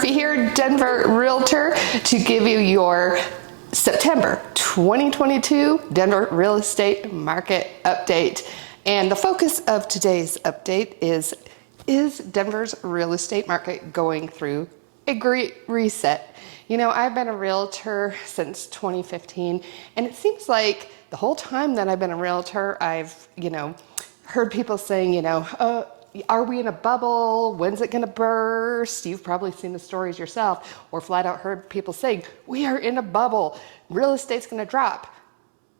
Murphy here, Denver Realtor, to give you your September 2022 Denver real estate market update. And the focus of today's update is Denver's real estate market going through a great reset? You know, I've been a realtor since 2015, and it seems like the whole time that I've been a realtor, I've, heard people saying, are we in a bubble? When's it going to burst? You've probably seen the stories yourself, or flat out heard people saying, we are in a bubble. Real estate's going to drop.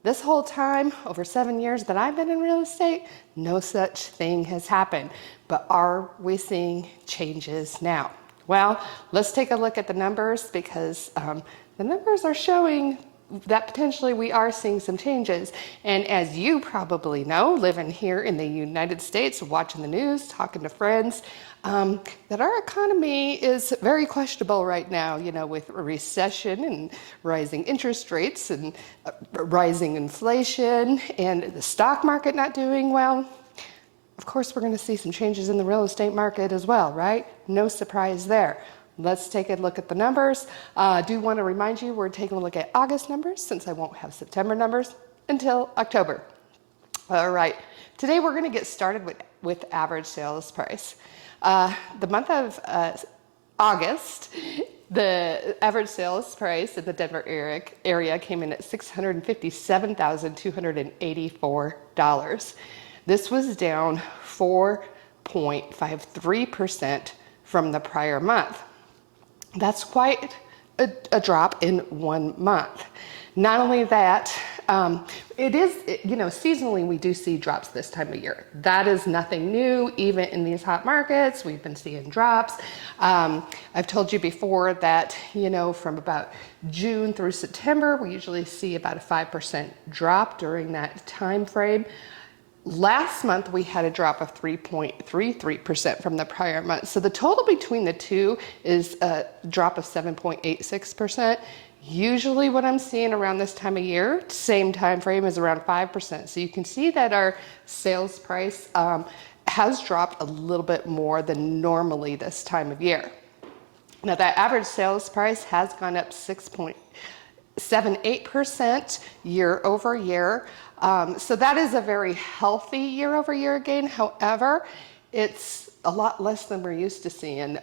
This whole time, over 7 years that I've been in real estate, no such thing has happened. But are we seeing changes now? Well, let's take a look at the numbers, because the numbers are showing that potentially we are seeing some changes. And as you probably know, living here in the United States, watching the news, talking to friends, that our economy is very questionable right now, with a recession and rising interest rates and rising inflation and the stock market not doing well. Of course, we're going to see some changes in the real estate market as well, right? No surprise there. Let's take a look at the numbers. I do want to remind you, we're taking a look at August numbers, since I won't have September numbers until October. All right, today we're going to get started with average sales price. The month of August, the average sales price in the Denver area came in at $657,284. This was down 4.53% from the prior month. That's quite a drop in 1 month. Not only that, seasonally we do see drops this time of year. That is nothing new. Even in these hot markets, we've been seeing drops. I've told you before that, from about June through September, we usually see about a 5% drop during that time frame. Last month, we had a drop of 3.33% from the prior month. So the total between the two is a drop of 7.86%. Usually what I'm seeing around this time of year, same time frame, is around 5%. So you can see that our sales price has dropped a little bit more than normally this time of year. Now that average sales price has gone up 6.78% year over year. So that is a very healthy year over year gain. However, it's a lot less than we're used to seeing.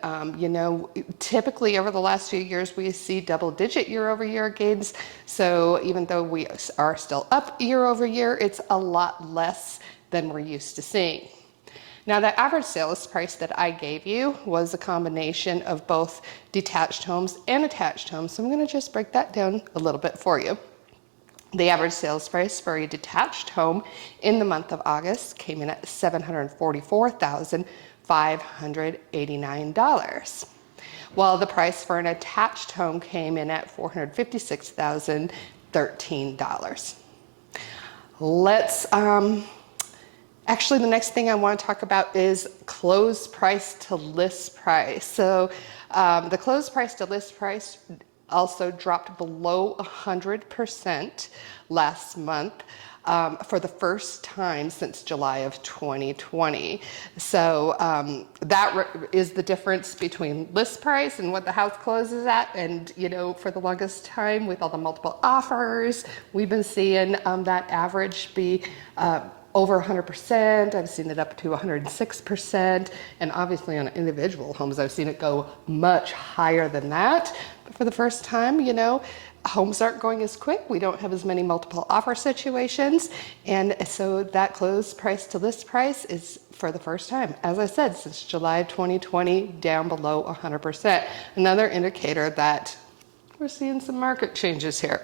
Typically over the last few years, we see double-digit year over year gains. So even though we are still up year over year, it's a lot less than we're used to seeing. Now, the average sales price that I gave you was a combination of both detached homes and attached homes. So I'm going to just break that down a little bit for you. The average sales price for a detached home in the month of August came in at $744,589, while the price for an attached home came in at $456,013. Actually, the next thing I want to talk about is closed price to list price. So the closed price to list price also dropped below 100% last month for the first time since July of 2020. So that is the difference between list price and what the house closes at. And, for the longest time with all the multiple offers, we've been seeing that average be over 100%. I've seen it up to 106%. And obviously on individual homes, I've seen it go much higher than that. But for the first time, homes aren't going as quick. We don't have as many multiple offer situations. And so that closed price to list price is, for the first time, as I said, since July of 2020, down below 100%. Another indicator that we're seeing some market changes here.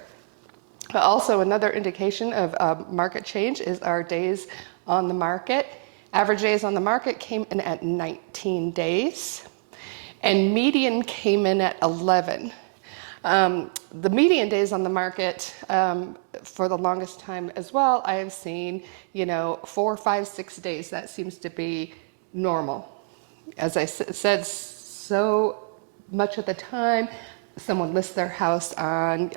Also, another indication of market change is our days on the market. Average days on the market came in at 19 days, and median came in at 11. The median days on the market for the longest time as well, I have seen, 4, 5, 6 days. That seems to be normal. As I said, so much of the time, someone lists their house on,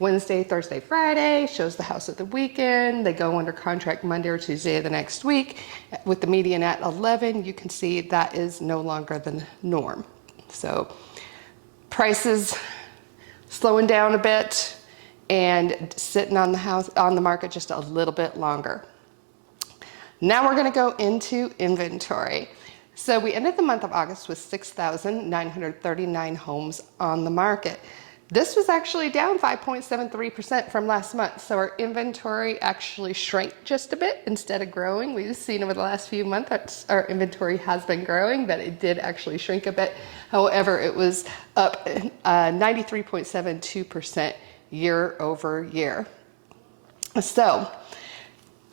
Wednesday, Thursday, Friday, shows the house at the weekend. They go under contract Monday or Tuesday of the next week. With the median at 11, you can see that is no longer the norm. So prices slowing down a bit and sitting on the market just a little bit longer. Now we're going to go into inventory. So we ended the month of August with 6,939 homes on the market. This was actually down 5.73% from last month. So our inventory actually shrank just a bit instead of growing. We've seen over the last few months our inventory has been growing, but it did actually shrink a bit. However, it was up 93.72% year over year. So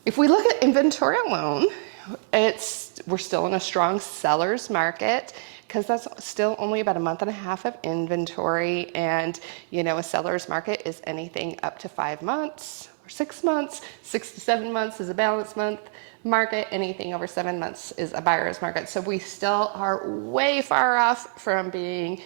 if we look at inventory alone, we're still in a strong seller's market because that's still only about a month and a half of inventory. And, you know, a seller's market is anything up to 5 months or 6 months. 6 to 7 months is a balanced month market. Anything over 7 months is a buyer's market. So we still are way far off from being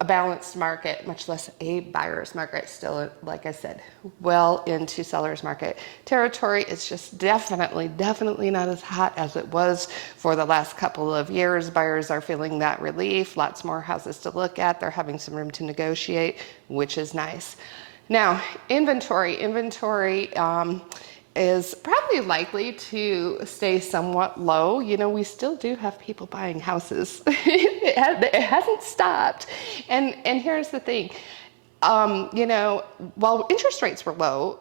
a balanced market, much less a buyer's market. Still, like I said, well into seller's market territory. It's just definitely not as hot as it was for the last couple of years. Buyers are feeling that relief, lots more houses to look at. They're having some room to negotiate, which is nice. Now, inventory is probably likely to stay somewhat low. You know, we still do have people buying houses. It hasn't stopped. And here's the thing, you know, while interest rates were low,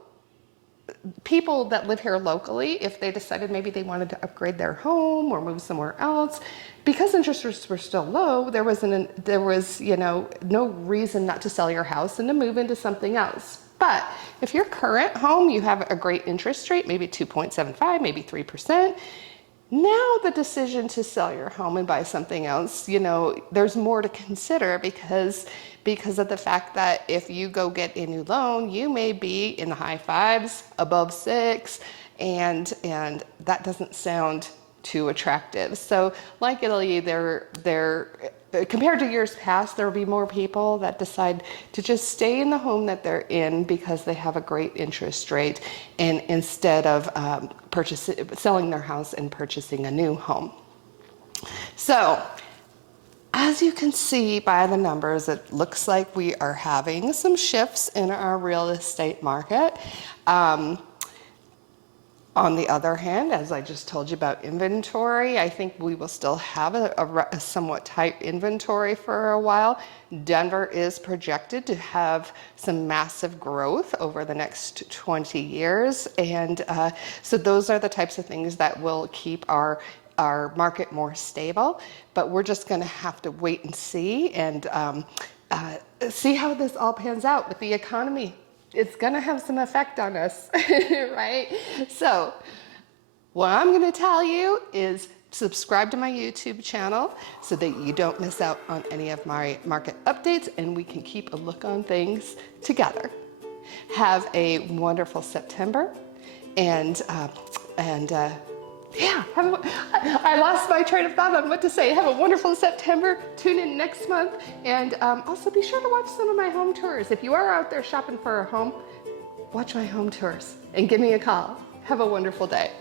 people that live here locally, if they decided maybe they wanted to upgrade their home or move somewhere else, because interest rates were still low, there was you know, no reason not to sell your house and to move into something else. But if your current home, you have a great interest rate, maybe 2.75, maybe 3%, now the decision to sell your home and buy something else, you know, there's more to consider because of the fact that if you go get a new loan, you may be in the high 5s, above 6, and that doesn't sound too attractive. So likely compared to years past, there will be more people that decide to just stay in the home that they're in because they have a great interest rate, and instead of selling their house and purchasing a new home. So as you can see by the numbers, it looks like we are having some shifts in our real estate market. On the other hand, as I just told you about inventory, I think we will still have a somewhat tight inventory for a while. Denver is projected to have some massive growth over the next 20 years. And so those are the types of things that will keep our market more stable. But we're just going to have to wait and see and see how this all pans out with the economy. It's going to have some effect on us, right? So what I'm going to tell you is subscribe to my YouTube channel so that you don't miss out on any of my market updates, and we can keep a look on things together. Have a wonderful September, and yeah, I lost my train of thought on what to say. Have a wonderful September. Tune in next month. And also be sure to watch some of my home tours. If you are out there shopping for a home, watch my home tours and give me a call. Have a wonderful day.